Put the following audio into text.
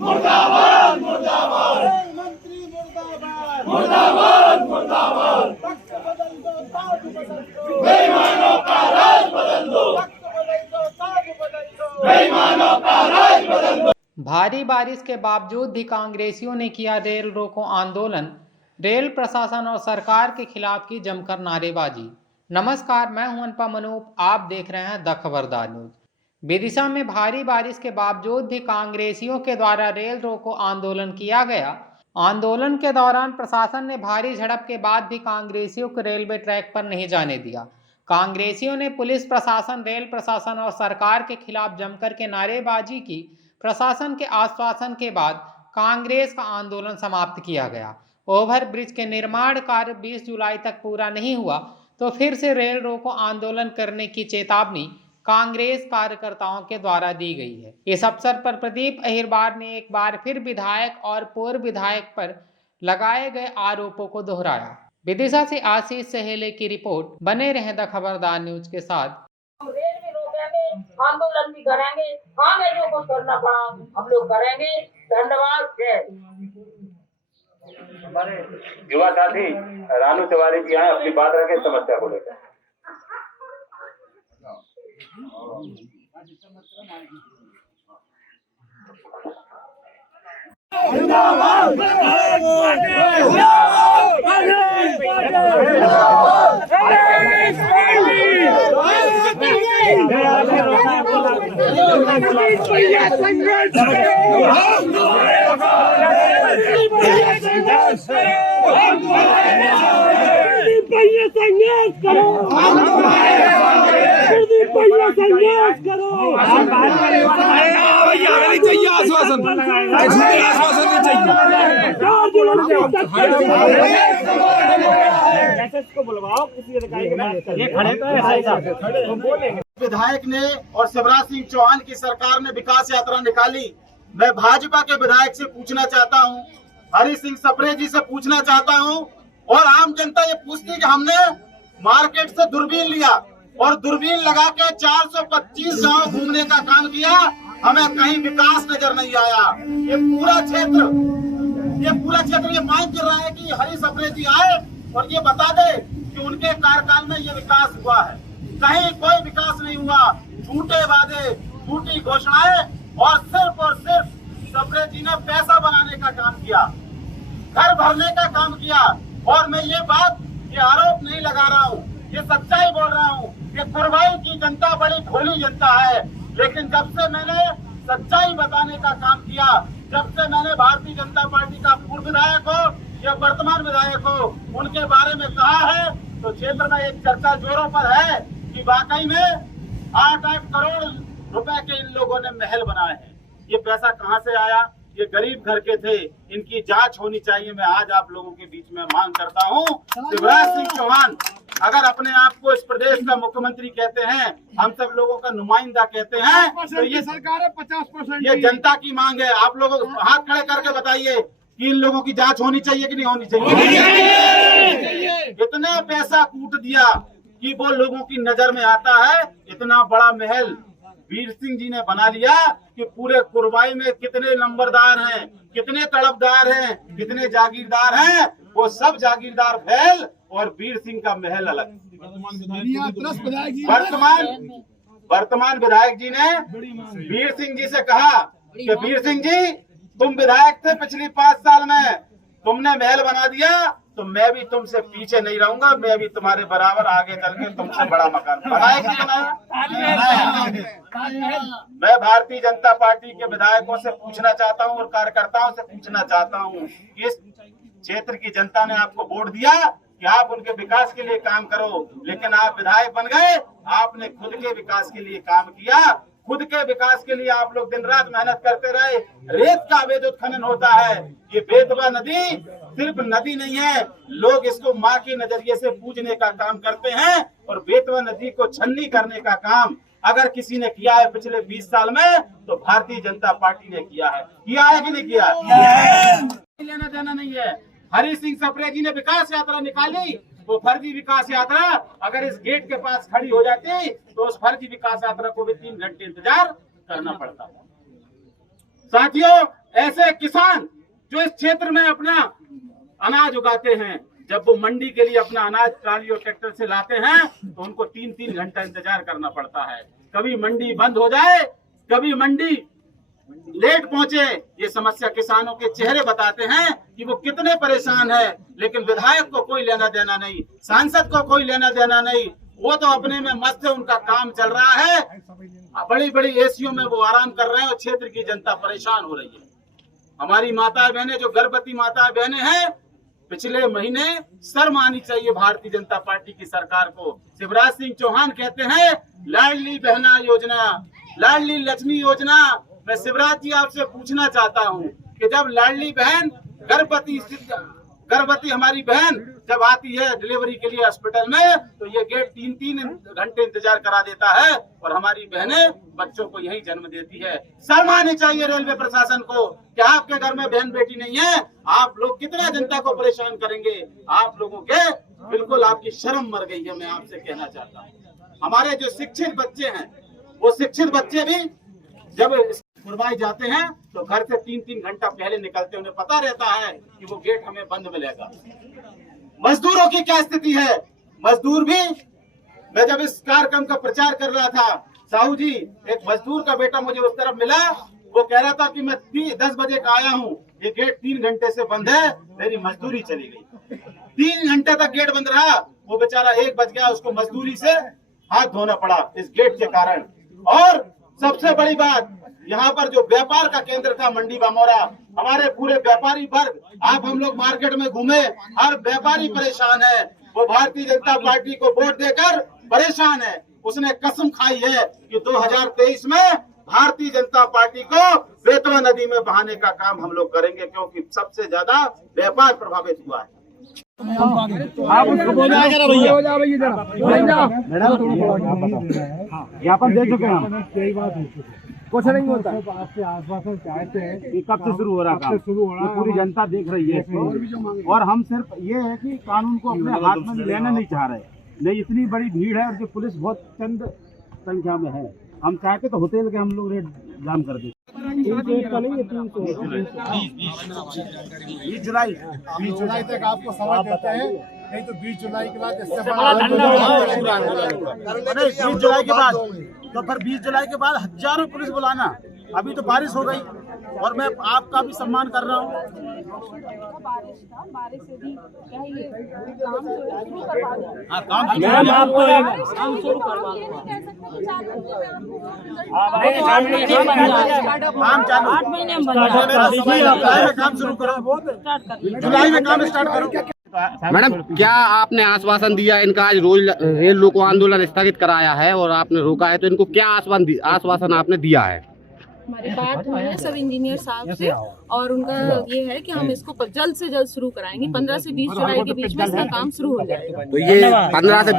मुर्दाबाद मुर्दाबाद, मंत्री मुर्दाबाद, मुर्दाबाद मुर्दाबाद, वक्त बदल दो, ताज बदल दो, बेईमानों का राज बदल दो, वक्त बदल दो, ताज बदल दो, बेईमानों का राज बदल दो। भारी बारिश के बावजूद भी कांग्रेसियों ने किया रेल रोको आंदोलन। रेल प्रशासन और सरकार के खिलाफ की जमकर नारेबाजी। नमस्कार, मैं हूं अनुपम अनूप, आप देख रहे हैं द खबरदार न्यूज। विदिशा में भारी बारिश के बावजूद भी कांग्रेसियों के द्वारा रेल रोको आंदोलन किया गया। आंदोलन के दौरान प्रशासन ने भारी झड़प के बाद भी कांग्रेसियों को रेलवे ट्रैक पर नहीं जाने दिया। कांग्रेसियों ने पुलिस प्रशासन, रेल प्रशासन और सरकार के खिलाफ जमकर के नारेबाजी की। प्रशासन के आश्वासन के बाद कांग्रेस का आंदोलन समाप्त किया गया। ओवर ब्रिज के निर्माण कार्य 20 जुलाई तक पूरा नहीं हुआ तो फिर से रेल रोको आंदोलन करने की चेतावनी कांग्रेस कार्यकर्ताओं के द्वारा दी गई है। इस अवसर पर प्रदीप अहिरबार ने एक बार फिर विधायक और पूर्व विधायक पर लगाए गए आरोपों को दोहराया। विदिशा से आशीष सहेले की रिपोर्ट। बने रहें द खबरदार न्यूज के साथ। रेल भी रोकेंगे, आंदोलन भी करेंगे, हमें जो कुछ करना पड़ा हम लोग करेंगे। धन्यवाद। हमारे युवा साथी रानू तिवारी जी आए अपनी बात रखें समस्या को लेकर। विधायक ने और शिवराज सिंह चौहान की सरकार ने विकास यात्रा निकाली। मैं भाजपा के विधायक से पूछना चाहता हूं, हरि सिंह सप्रे जी से पूछना चाहता हूं, और आम जनता ये पूछती कि हमने मार्केट से दूरबीन लिया और दूरबीन लगा के 425 गांव घूमने का काम किया, हमें कहीं विकास नजर नहीं आया। ये पूरा क्षेत्र ये मांग कर रहा है कि हरि सप्रे जी आए और ये बता दे कि उनके कार्यकाल में ये विकास हुआ है। कहीं कोई विकास नहीं हुआ। झूठे वादे, झूठी घोषणाएं और सिर्फ सप्रे जी ने पैसा बनाने का काम किया, घर भरने का काम किया। और मैं ये आरोप नहीं लगा रहा हूँ, ये सच्चाई बोल रहा हूँ। ये कुरवाई की जनता बड़ी भोली जनता है, लेकिन जब से मैंने सच्चाई बताने का काम किया, जब से मैंने भारतीय जनता पार्टी का पूर्व विधायक हो या वर्तमान विधायक हो उनके बारे में कहा है, तो क्षेत्र में एक चर्चा जोरों पर है कि वाकई में 8-8 करोड़ रुपए के इन लोगों ने महल बनाए हैं। ये पैसा कहां से आया? ये गरीब घर के थे, इनकी जांच होनी चाहिए। मैं आज आप लोगों के बीच में मांग करता हूं, शिवराज सिंह चौहान अगर अपने आप को इस प्रदेश का मुख्यमंत्री कहते हैं, हम सब लोगों का नुमाइंदा कहते हैं, तो ये सरकार है 50%। ये जनता की मांग है। आप लोगों हाथ खड़े करके बताइए कि इन लोगों की जांच होनी चाहिए कि नहीं होनी चाहिए। इतना पैसा कूट दिया कि वो लोगों की नजर में आता है। इतना बड़ा महल वीर सिंह जी ने बना लिया कि पूरे कुरवाई में कितने नंबरदार हैं, कितने तड़पदार हैं, कितने जागीरदार हैं, वो सब जागीरदार फैल और वीर सिंह का महल अलग। वर्तमान विधायक जी ने वीर सिंह जी से कहा कि वीर सिंह जी तुम विधायक थे पिछली 5 साल में, तुमने महल बना दिया, तो मैं भी तुमसे पीछे नहीं रहूंगा, मैं भी तुम्हारे बराबर आगे चल के तुमसे बड़ा मकान बनाया कि बनाया। मैं भारतीय जनता पार्टी के विधायकों से पूछना चाहता हूं और कार्यकर्ताओं से पूछना चाहता हूं, इस क्षेत्र की जनता ने आपको वोट दिया कि आप उनके विकास के लिए काम करो, लेकिन आप विधायक बन गए, आपने खुद के विकास के लिए काम किया। खुद के विकास के लिए आप लोग दिन रात मेहनत करते रहे। रेत का अवैध उत्खनन होता है। ये बेतवा नदी सिर्फ नदी नहीं है, लोग इसको माँ के नजरिए से पूजने का काम करते हैं। और बेतवा नदी को छन्नी करने का काम अगर किसी ने किया है पिछले 20 साल में, तो भारतीय जनता पार्टी ने किया है कि नहीं किया? लेना देना नहीं है। हरि सिंह सप्रे जी ने विकास यात्रा निकाली, वो फर्जी विकास यात्रा अगर इस गेट के पास खड़ी हो जाती तो उस फर्जी विकास यात्रा को भी 3 घंटे इंतजार करना पड़ता। साथियों, ऐसे किसान जो इस क्षेत्र में अपना अनाज उगाते हैं, जब वो मंडी के लिए अपना अनाज ट्राली और ट्रैक्टर से लाते हैं तो उनको 3-3 घंटा इंतजार करना पड़ता है। कभी मंडी बंद हो जाए, कभी मंडी लेट पहुंचे। ये समस्या किसानों के चेहरे बताते हैं कि वो कितने परेशान है, लेकिन विधायक को कोई लेना देना नहीं, सांसद को कोई लेना देना नहीं। वो तो अपने में मस्त है, उनका काम चल रहा है, बड़ी बड़ी एसीओ में वो आराम कर रहे हैं और क्षेत्र की जनता परेशान हो रही है। हमारी माता बहनें, जो गर्भवती माता बहनें हैं, पिछले महीने शर्म आनी चाहिए भारतीय जनता पार्टी की सरकार को। शिवराज सिंह चौहान कहते हैं लाडली बहना योजना, लाडली लक्ष्मी योजना। मैं शिवराज जी आपसे पूछना चाहता हूं कि जब लाडली बहन गर्भवती हमारी बहन जब आती है डिलीवरी के लिए हॉस्पिटल में, तो ये गेट 3-3 घंटे इंतजार करा देता है और हमारी बहनें बच्चों को यही जन्म देती है। शर्म आनी चाहिए रेलवे प्रशासन को। क्या आपके घर में बहन बेटी नहीं है? आप लोग कितना जनता को परेशान करेंगे? आप लोगों के बिल्कुल आपकी शर्म मर गई है। मैं आपसे कहना चाहता हूँ, हमारे जो शिक्षित बच्चे हैं, वो शिक्षित बच्चे भी जब छुड़वाए जाते हैं तो घर से 3-3 घंटा पहले निकलते, उन्हें पता रहता है कि वो गेट हमें बंद मिलेगा। मजदूरों की क्या स्थिति है? मजदूर भी, मैं जब इस कार्यक्रम का प्रचार कर रहा था, साहू जी, एक मजदूर का बेटा मुझे उस तरफ मिला, वो कह रहा था कि मैं 10 बजे का आया हूँ, ये गेट 3 घंटे से बंद है, मेरी मजदूरी चली गई। 3 घंटे तक गेट बंद रहा, वो बेचारा 1 बज गया, उसको मजदूरी से हाथ धोना पड़ा इस गेट के कारण। और सबसे बड़ी बात, यहाँ पर जो व्यापार का केंद्र था मंडी बामोरा, हमारे पूरे व्यापारी वर्ग, आप हम लोग मार्केट में घूमे, हर व्यापारी परेशान है। वो भारतीय जनता पार्टी को वोट देकर परेशान है। उसने कसम खाई है कि 2023 में भारतीय जनता पार्टी को बेतवा नदी में बहाने का काम हम लोग करेंगे, क्योंकि सबसे ज्यादा व्यापार प्रभावित हुआ है। आप उसको बोला भैया, ज्ञापन दे चुके हैं हम, कुछ नहीं होता। आपसे आश्वासन चाहते हैं कि कब से शुरू हो रहा काम, शुरू हो रहा है, पूरी जनता देख रही है इसको। और हम सिर्फ ये है कि कानून को अपने हाथ में लेना नहीं चाह रहे। नहीं, इतनी बड़ी भीड़ है और जो पुलिस बहुत चंद संख्या में है, हम चाहते तो होते कि हम लोग रेड जाम कर दें। 20 जुलाई तक आपको समय देते हैं, नहीं तो 20 जुलाई के बाद इससे 20 जुलाई के बाद तो फिर 20 जुलाई के बाद हजारों पुलिस बुलाना। अभी तो बारिश हो गई और मैं आपका भी सम्मान कर रहा हूँ। बारिश से भी क्या ये काम शुरू करवा दें। हाँ, काम शुरू करवा दो। काम चालू 8 महीने में काम शुरू करो, जुलाई में काम स्टार्ट करो। मैडम, क्या आपने आश्वासन दिया इनका आज रोज रेल रोको आंदोलन स्थगित कराया है और आपने रोका है, तो इनको क्या आश्वासन आपने दिया है? हमारी बात हुई है सब इंजीनियर साहब से और उनका ये है कि हम इसको जल्द से जल्द शुरू कराएंगे। 15 से 20 जुलाई के बीच में इसका काम शुरू हो जाएगा। तो ये 15 से